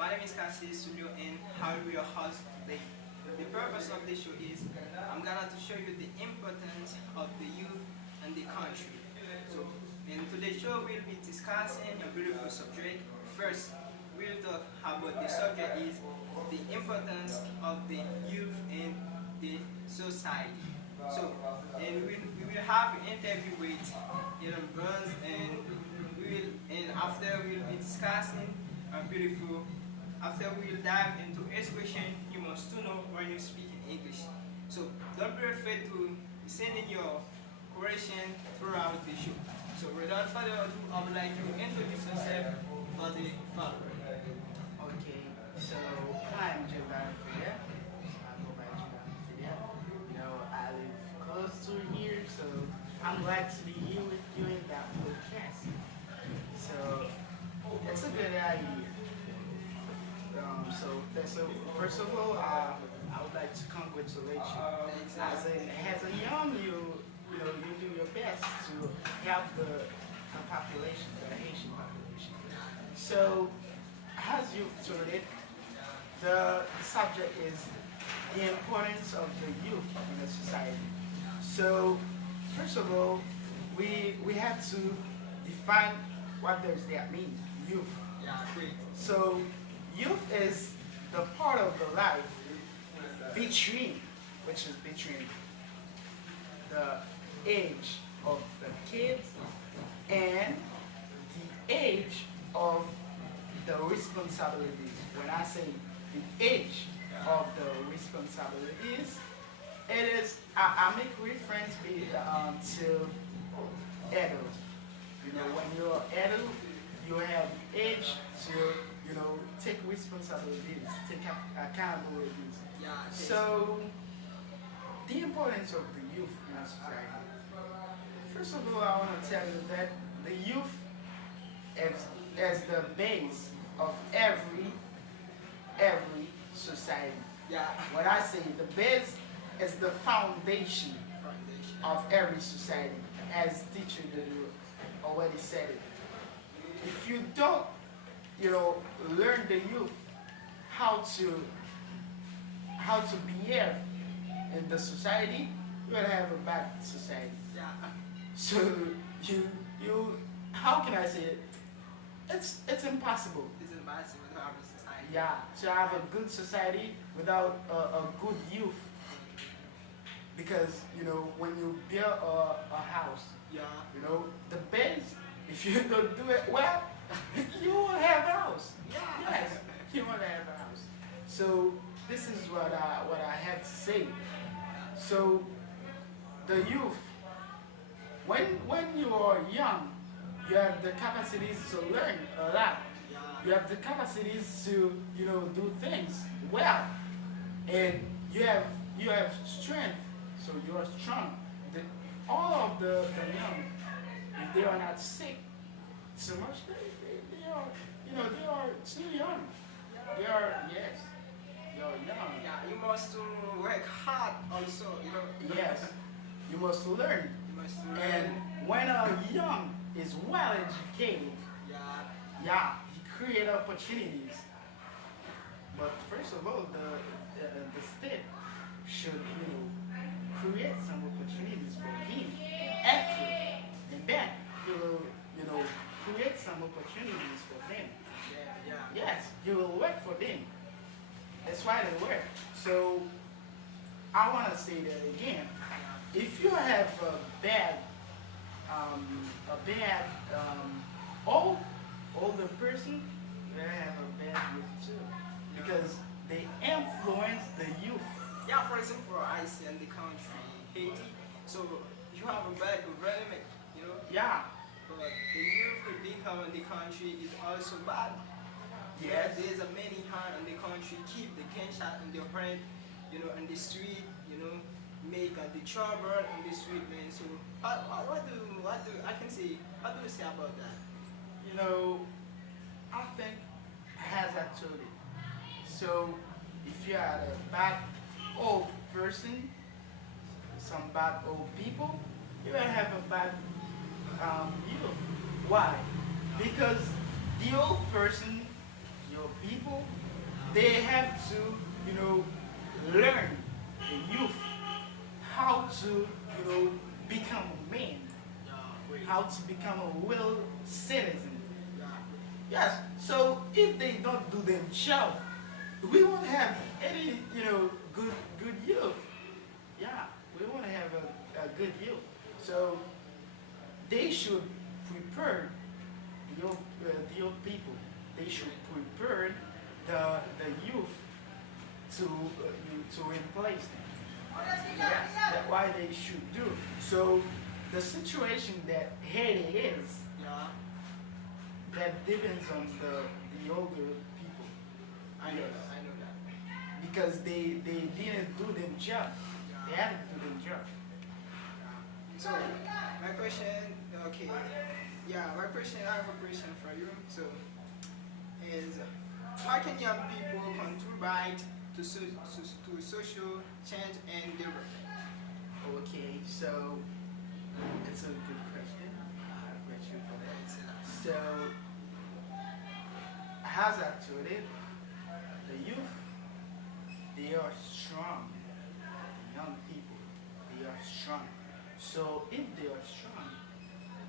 My name is Cassie Sunyo and I will be your host today. The purpose of this show is I'm gonna to show you the importance of the youth and the country. So in today's show we'll be discussing a beautiful subject. First, we'll talk about the subject is the importance of the youth in the society. So and we will have an interview with Elon Burns and and after we'll be discussing a beautiful after we'll dive into each question you must to know when you speak in English. So don't be afraid to send in your question throughout the show. So without further ado, I would like to introduce yourself for the follower. Okay, so I'm Giovanni Filia. I go by Giovanni Filia. I live close to here, so I'm glad to be here with you in that podcast. So it's a good idea. So first of all, I would like to congratulate you. As a young, you do your best to help the population, the Haitian population. So as you told it, the subject is the importance of the youth in the society. So first of all, we have to define what does that mean, youth. Yeah, great. So youth is the part of the life between, which is between the age of the kids and the age of the responsibilities. When I say the age of the responsibilities, it is I make reference to adult. When you're adult, you have age to take responsibilities, take accountabilities. Yeah, So the importance of the youth in our society. First of all, I want to tell you that the youth is the base of every society. yeah, What I say, the base is the foundation foundation. of every society, as teacher already said it. If you don't, learn the youth how to behave in the society, you will have a bad society. Yeah, So you how can I say it? It's impossible. this is massive with our society. Yeah, to have a good society without a good youth. Because when you build a house, Yeah, the base, if you don't do it well, you won't have a house. yeah. Yes, you won't have a house. So this is what I have to say. So the youth, when you are young, you have the capacities to learn a lot. You have the capacities to do things well, and you have strength. So you are strong. The, all of the young, if they are not sick so much, they are they are too young. They are yes, they are young. Yeah, you must to work hard also. Yes, you must learn. You must And learn. when a young is well educated, Yeah, yeah, he create opportunities. But first of all, the state should create some opportunities for him after, and then he will create some opportunities for them. yeah, yeah. Yes, he will work for them. That's why they work. So I want to say that again. If you have a bad old older person, they have a bad youth too, because they influence the youth. Yeah, for example, I see in the country, Haiti, so you have a bad government. Yeah. But the youth who become in the country is also bad. Yes. There's a many hand in the country keep the gunshot in their hand, in the street, make the trouble in the street, man. So what do I can say? What do you say about that? I think as I told it. So if you are a bad old person, some bad old people, you will have a bad youth. Why? Because the old person, your people, they have to, you know, learn the youth how to, become a man, how to become a real citizen. Yes. So if they don't do their job, we won't have any, good youth. Yeah, we won't have a good youth. So they should prepare the young people. They should prepare the youth to replace them. Yes, that's why they should do. So the situation that Haiti is, Yeah, that depends on the older people. I know Yes. that. I know that. Because they didn't do their job. They had to do their job. So my question, okay, yeah, my question. I have a question for you. So, is how can young people contribute to social change and development? Okay, so it's a good question. I appreciate you for that. So, as I told it, the youth, they are strong. The young people, they are strong. So if they are strong,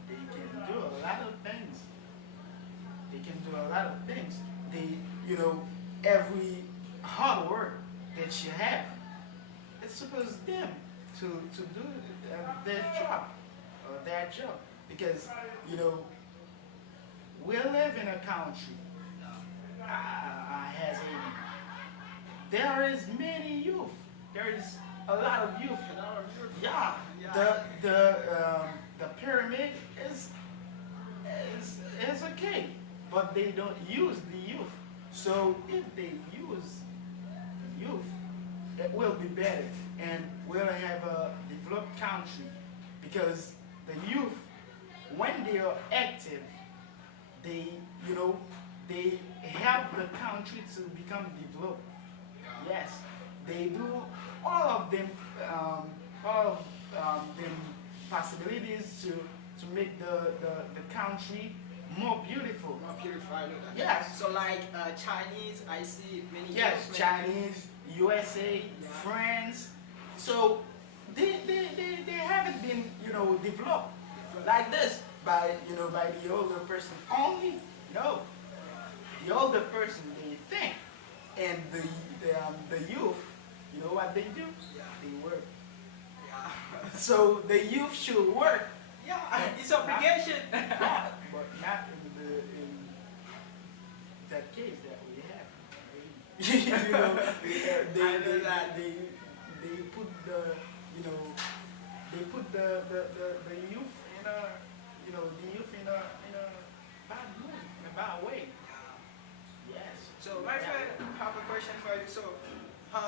they can do a lot of things. They can do a lot of things. They, every hard work that you have, it's supposed them to do their job or their job because we live in a country has a there is many youth. There is a lot of youth. Yeah, the pyramid is okay, but they don't use the youth. So if they use youth, it will be better, and we'll have a developed country because the youth, when they are active, they they help the country to become developed. Yes, they do all of them, them possibilities to make the country more beautiful. More purified. Yes. So like Chinese, I see many. Yes, young men- Chinese, USA, France. So they haven't been developed like this by by the older person only. No, the older person they think, and the youth, you know what they do? Yeah. They work. Yeah. So the youth should work. Yeah. It's obligation. Yeah, but not in that case that we have. I know that. They put they put the youth in a the youth in a bad mood, in a bad way. Yes. So my friend, I have a question for you. So,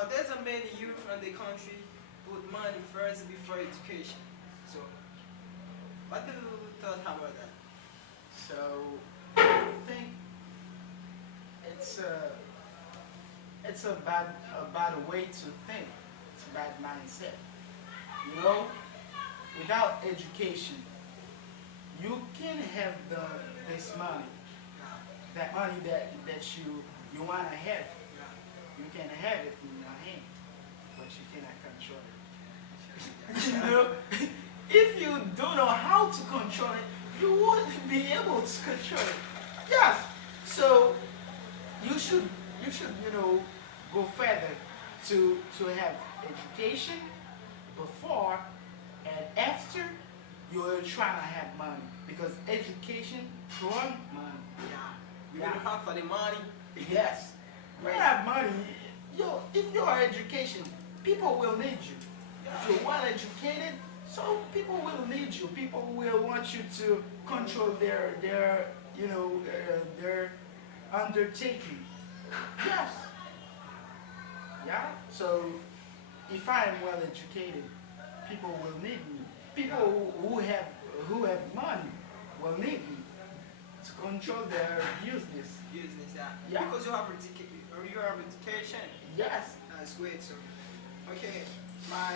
there's a many youth in the country put money first before education. So, what do you thought about that? So I think it's a bad way to think. It's a bad mindset. Without education, you can have this money, that money that you want to have. You can have it in your hand, but you cannot control it. If you don't know how to control it, you won't be able to control it. Yes. So you should go further to have education before and after you are trying to have money because education from money. You don't have for the money. Yes. When you have money, if you are education, people will need you. If you're well educated, so people will need you. People will want you to control their undertaking. Yes. Yeah. So if I am well educated, people will need me. People who have money will need me to control their business. Business, yeah. Yeah. Because you have education. Yes. That's great. So, okay, my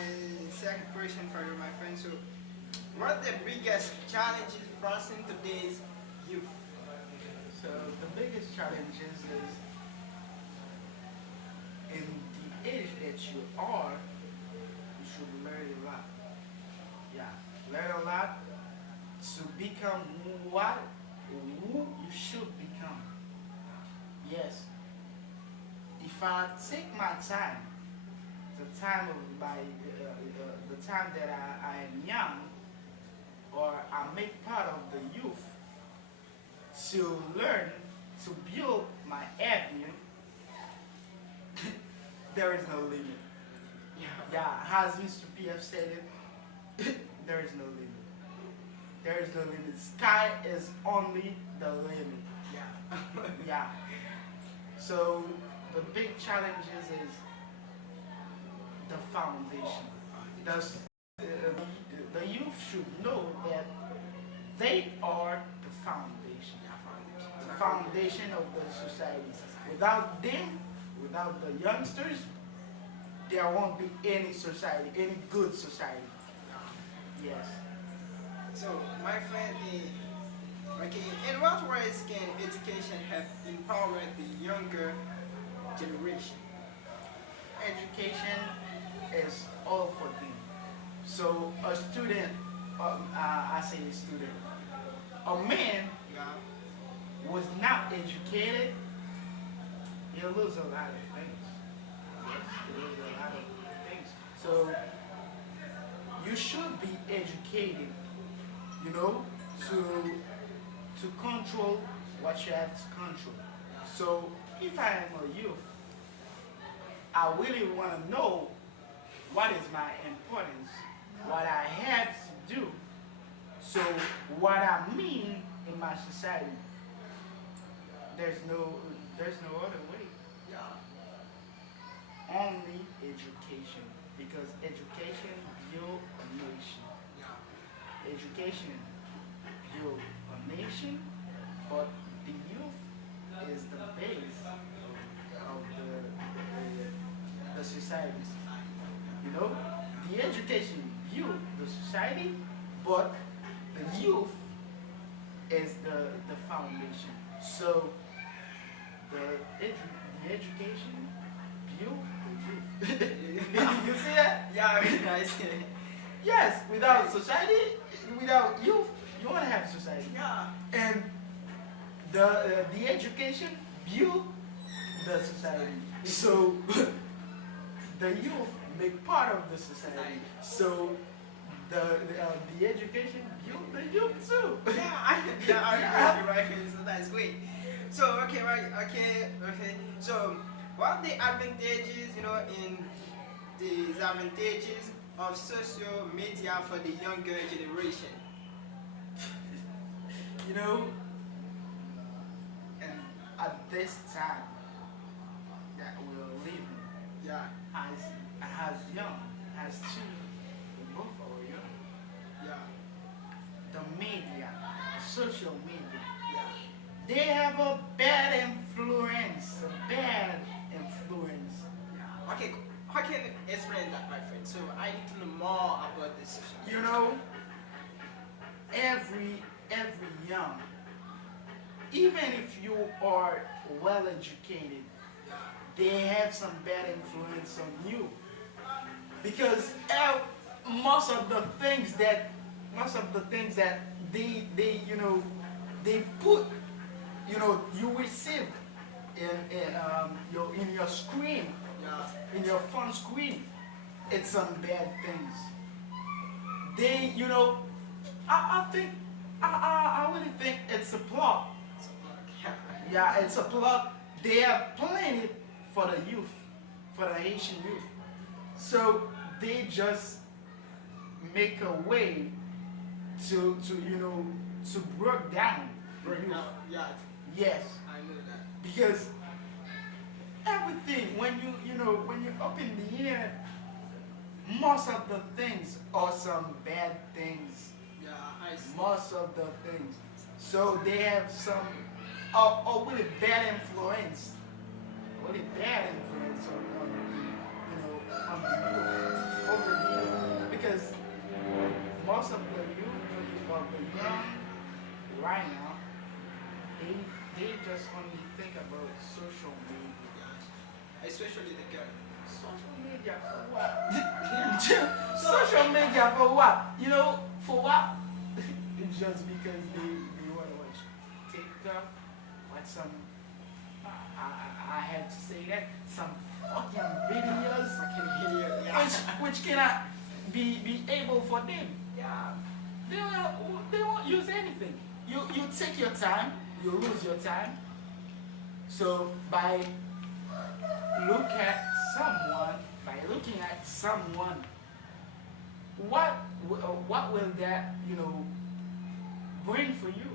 second question for you, my friend. So, what are the biggest challenges facing today's youth? So the biggest challenge is in the age that you are, you should learn a lot. Yeah, learn a lot to become what who you should become. Yes, if I take my time, the time of the time that I am young, or I make part of the youth to learn to build my avenue, there is no limit. Yeah, as Mr. PF said it, there is no limit. There is no limit. Sky is only the limit. Yeah. Yeah. So the big challenges is the foundation. Thus, the youth should know that they are the foundation. The foundation of the society. Without them, without the youngsters, there won't be any society, any good society. Yes. So, my friend, okay, in what ways can education help empower the younger generation? Education is all for them. So a student, I say a student, a man Yeah. was not educated, he'll lose a lot of things. Yes, he'll lose a lot of things. So you should be educated, you know, to control what you have to control. So if I am a youth, I really want to know what is my importance, what I have to do, so what I mean in my society. There's no other way. Yeah. Only education, because education builds a nation. Yeah. Education builds a nation, but the youth is the base of the society. You know, the education builds the society, but the youth is the foundation. So the education build the youth. You see that? Yeah, very nice. Yes, without society, without youth, you won't have society. Yeah. And the education build the society. So the youth make part of the society. So the education build the youth too. Yeah, I agree with you, right? So that's great. So okay, right, okay. So what are the advantages, in the advantages of social media for the younger generation? You know, and at this time that we're living, Yeah, as young, as children, we both are young. yeah, The media, the social media, yeah. they have a bad influence, Yeah. Okay, how can you explain that, my friend? So I need to know more about this social You media. know, every young, even if you are well educated, Yeah, they have some bad influence on you, because most of the things that they put, you receive in your screen, yeah, in your phone screen, it's some bad things. I think, I really think it's a plot. yeah. Yeah, it's a plot. They are playing it for the youth, for the Haitian youth. So they just make a way to break down the Right youth. now, yeah, Yes, I know that. because everything, when you open the internet, most of the things are some bad things. Yeah, I see. Most of the things. So they have some really bad influence. Really bad influence on the youth, over the youth. Because most of the youth, of the young right now, they just only think about social media. especially the girl. Social media for what? Social media for what? You know, for what? It's just because they want to watch TikTok, watch some. I have to say that some fucking videos, Fucking idiot. Yeah. which cannot be able for them. Yeah. They won't use anything. You take your time, you lose your time. So by looking at someone, what will that bring for you?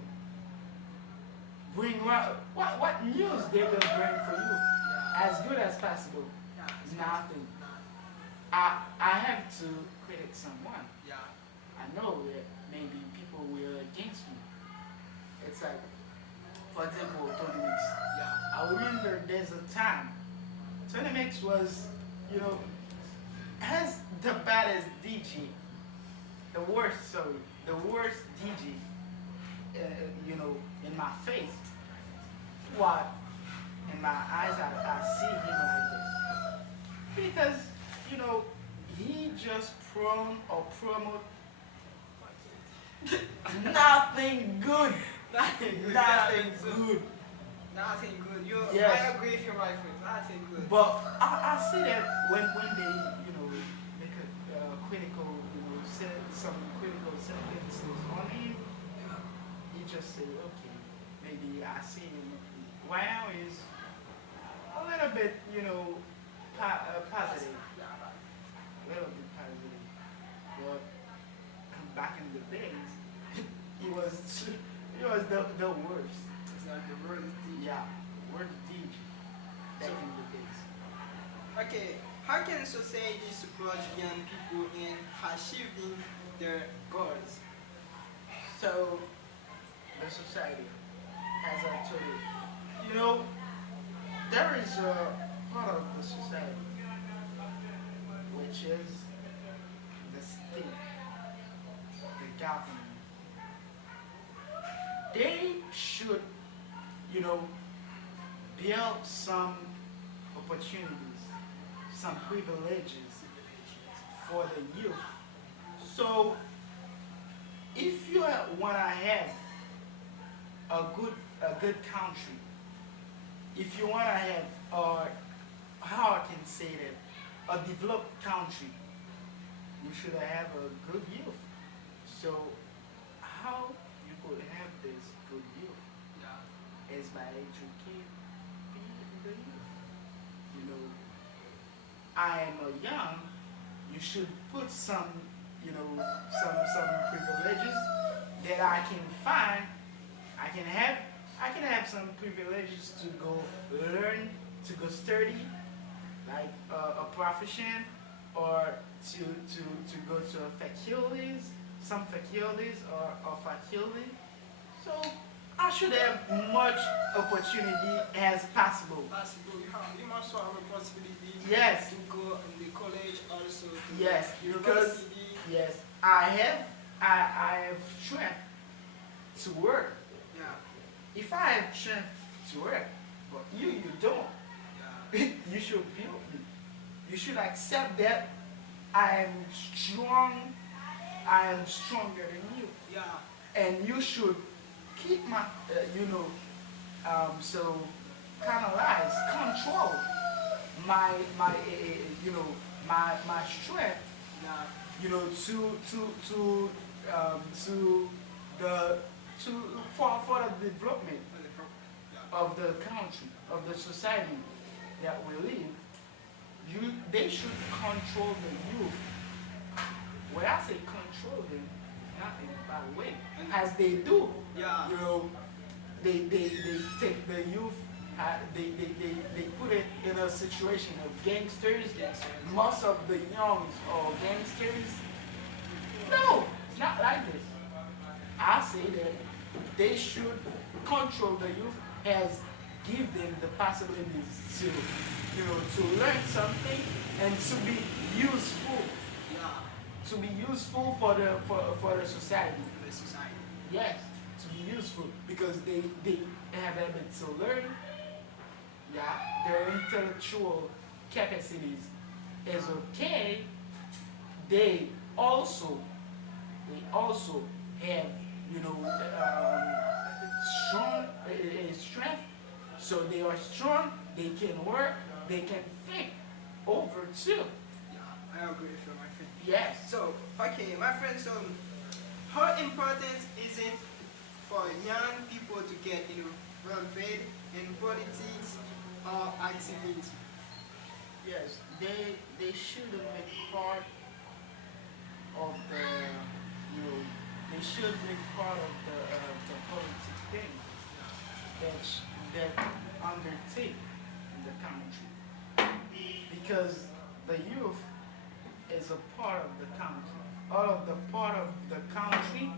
Bring what news they will bring for you? Yeah. As good as possible. Yeah. Nothing. I have to critic someone. Yeah. I know that maybe people will against me. It's like, for example, Tony Mix. Yeah. I remember there's a time Tony Mix was, has the baddest DJ, the worst DJ, in my face. What? In my eyes, I see him like this. Because, he just promote nothing good. Nothing good. Nothing good. Nothing good. Yes. I agree with you, my friend. Nothing good. But I see that when they, make a critical, say some critical sentences on him, you just say, okay, maybe I see him. Right now is a little bit, positive. A little bit positive. But back in the days, he was the worst. It's not the world. Yeah, worst DJ back in the days. Okay, how can society support young people in achieving their goals? So, the society, as I told you, there is a part of the society which is the state, the government. They should, build some opportunities, some privileges for the youth. So, if you want to have a good country, if you want to have, or how I can say that, a developed country, you should have a good youth. So, how you could have this good youth Yeah. is by educating the youth. I am a young. You should put some, some privileges that I can find. I can have some privileges to go learn, to go study, like a profession, or to go to faculties, some faculties or faculty. So I should have much opportunity as possible. Possible. You must have a possibility Yes. to go in the college also. To Yes, because university. yes, I have strength to work. Yeah. If I have strength to work, but you don't, Yeah. you should build me. You should accept that I am strong. I am stronger than you, Yeah. and you should keep my, so canalize, control my my strength, Yeah. For the development Yeah. of the country, of the society that we live. They should control the youth. When I say control them, not in a bad way, as they do. Yeah. They take the youth, they put it in a situation of gangsters. Most of the young are gangsters. No, it's not like this. I say that they should control the youth, as give them the possibilities to learn something and to be useful, Yeah. to be useful for the society. For the society. Yes, to be useful, because they have able to learn. Yeah, their intellectual capacities is okay, they also they also have, you know, strong strength. So they are strong, they can work, they can think over too. Yeah, I agree with you, my friend. Yes. So, okay, my friend, so how important is it for young people to get involved in politics or activism? Yes, they should make part of the, you know, they should make part of the politic thing that that undertake in the country, because the youth is a part of the country. All of the part of the country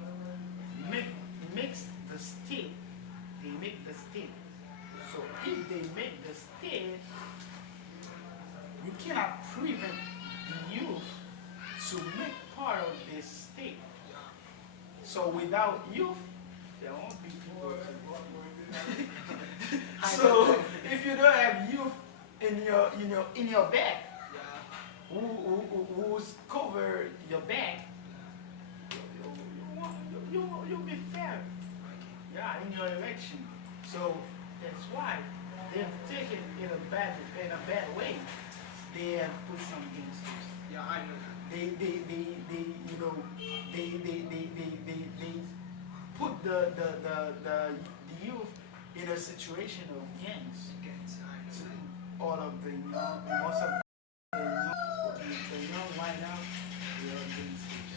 make makes the state. They make the state. So if they make the state, you cannot prevent the youth to make part of this state. So without youth, there won't be people to vote. So if you don't have youth in your back, Yeah, who's cover your back, you'll be fair. Yeah, in your election. So that's why they've taken it in a bad way. They have put some things. yeah, I know that. They you know, they put the youth in a situation of gangs. Against, I know that. All of the young, most of the young right now, they are against it.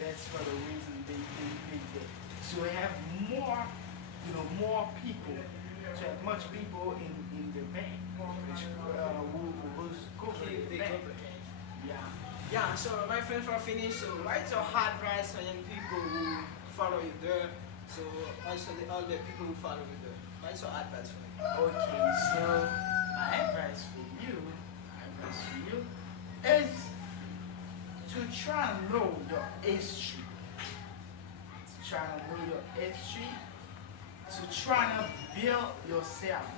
That's for the reason they did. So we have more, you know, more people, to have much people in the bank, which who's covering the bank. Yeah. Yeah, so my friend for finish, so what's your advice for young people who follow you there? So also all the people who follow you there. What's your advice for them? Okay, so my advice for you is to try to know your history. To try to know your history. To try to build yourself.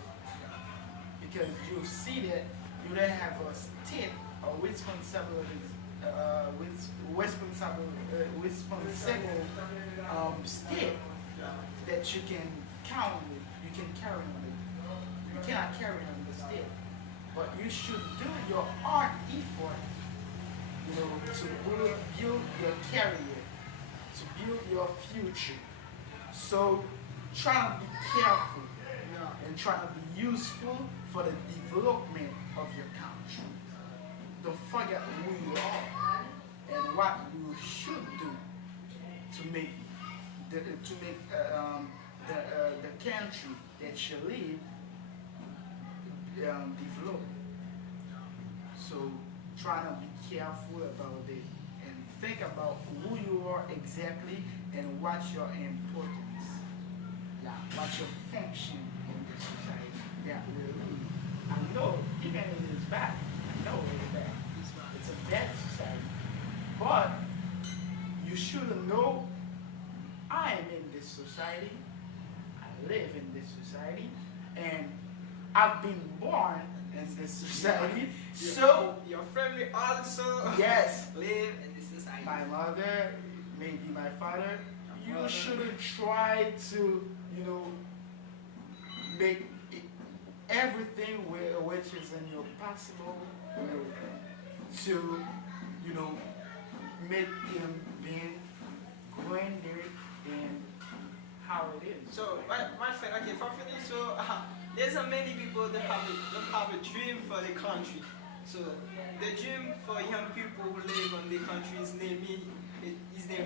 Because you see that you don't have a state or responsibilities, responsible state that you can count with, you can carry on it. You cannot carry on the state, but you should do your hard effort, you know, to build your career, to build your future. So try to be careful and try to be useful for the development of your country. Don't forget who you are and what you should do to make the country that you live develop. So try to be careful about it and think about who you are exactly and what's your importance. Yeah, what's your function in the society. Yeah, really. I know even if it's bad, I know it's bad. It's a bad society. But you should know I am in this society, I live in this society, and I've been born in this society. So your family also yes, live in this society. my mother, maybe my father, you shouldn't try to, you know, make everything which is in your possible, you know, to, you know, make him being grander than how it is. So my friend, okay, for finish, so there's a many people that don't have a dream for the country. So the dream for young people who live on the country is named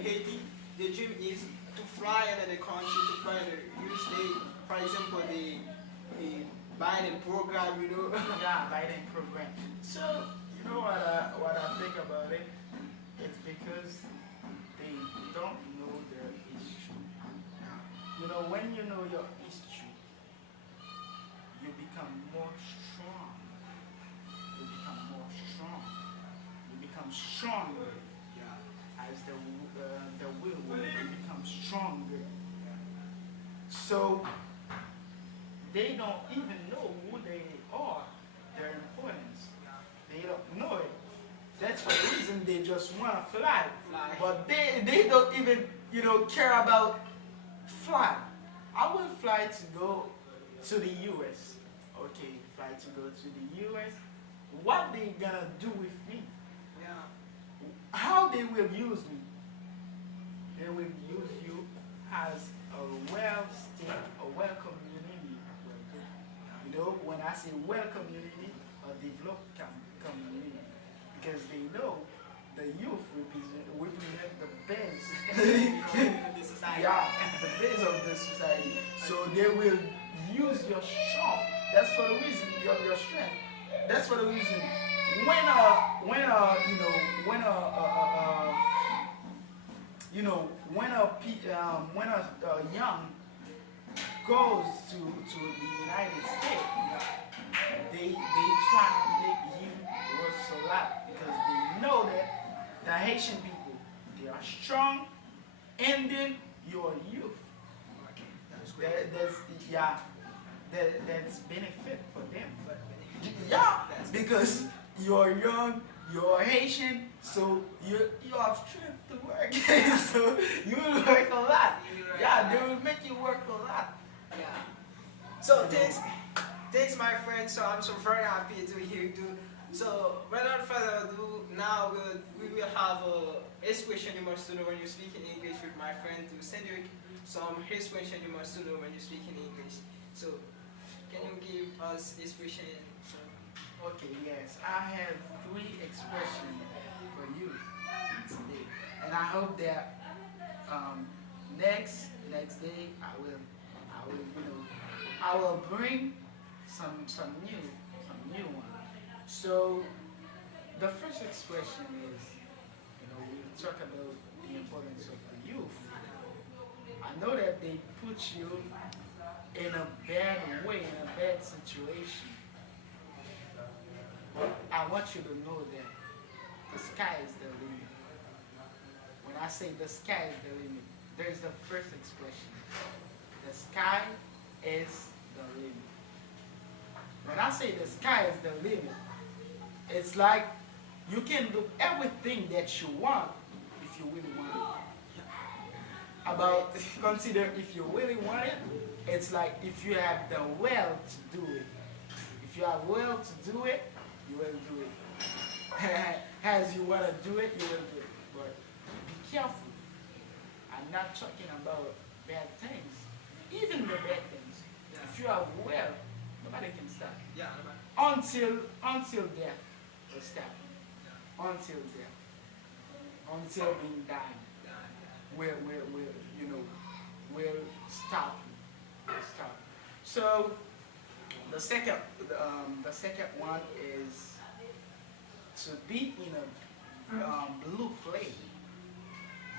Haiti. The dream is to fly another country, to fly in a new state. For example, the Biden program, you know. Yeah, Biden program. So you know what I think about it? It's because they don't know their history. You know, when you know your history, you become more strong. You become more strong. You become stronger. As the will become stronger. So they don't even know who they are, their importance. They don't know it. That's the reason they just want to fly. Fly. But they don't even, care about fly. I will fly to go to the US. Okay, fly to go to the US. What they gonna do with me? Yeah. How they will use me? They will use you as a well-state, a well community. When I say well community, a developed community, because they know the youth represent the base. The society. Yeah, the base of the society. So they will use your strength. That's for the reason your strength. That's for the reason when a young goes to the United States, they try to make him work a lot because they know that the Haitian people, they are strong, and then you're youth. That's benefit for them. Yeah, because you're young, you're Haitian, so you have strength to work. So you will work a lot. Yeah, they will make you work a lot. Yeah. So thanks my friend. So I'm so very happy to hear you. So without further ado, now we will have a expression you must know when you speak in English with my friend to send you some expression you must know when you speak in English. So can you give us expression? So, Okay, yes, I have 3 expressions for you today, and I hope that next day I will bring some new one. So the first expression is, we talk about the importance of the youth. I know that they put you in a bad way, in a bad situation. But I want you to know that the sky is the limit. When I say the sky is the limit, there's the first expression. The sky is the limit. When I say the sky is the limit, it's like you can do everything that you want if you really want it. Consider if you really want it, it's like if you have the will to do it. If you have will to do it, you will do it. As you want to do it, you will do it. But be careful. I'm not talking about bad things. Even the bad things. Yeah. If you have will, nobody can stop. yeah. Until death will stop. Until death. Until being died. Will stop you. Will stop. So the second one is to be in a blue flame.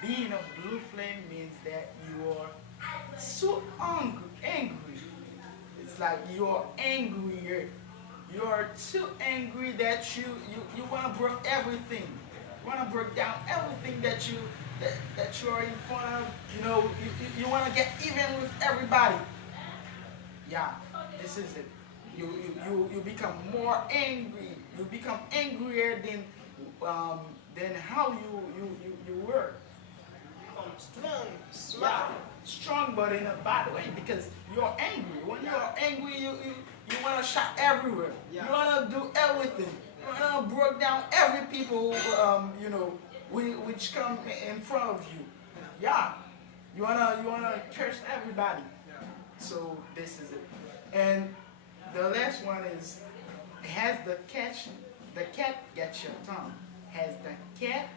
Being a blue flame means that you are so angry. It's like you're angrier. You're too angry that you want to break everything. You want to break down everything that you are in front of. You want to get even with everybody. Yeah, this is it. You become more angry. You become angrier than how you were. Become strong, Yeah, smart. strong, but in a bad way because you're angry. When you're angry, you want to shout everywhere. Yeah. You want to do everything. You want to break down every people which come in front of you. Yeah, you wanna curse everybody. Yeah. So this is it. And the last one is, has the cat gets your tongue? Has the cat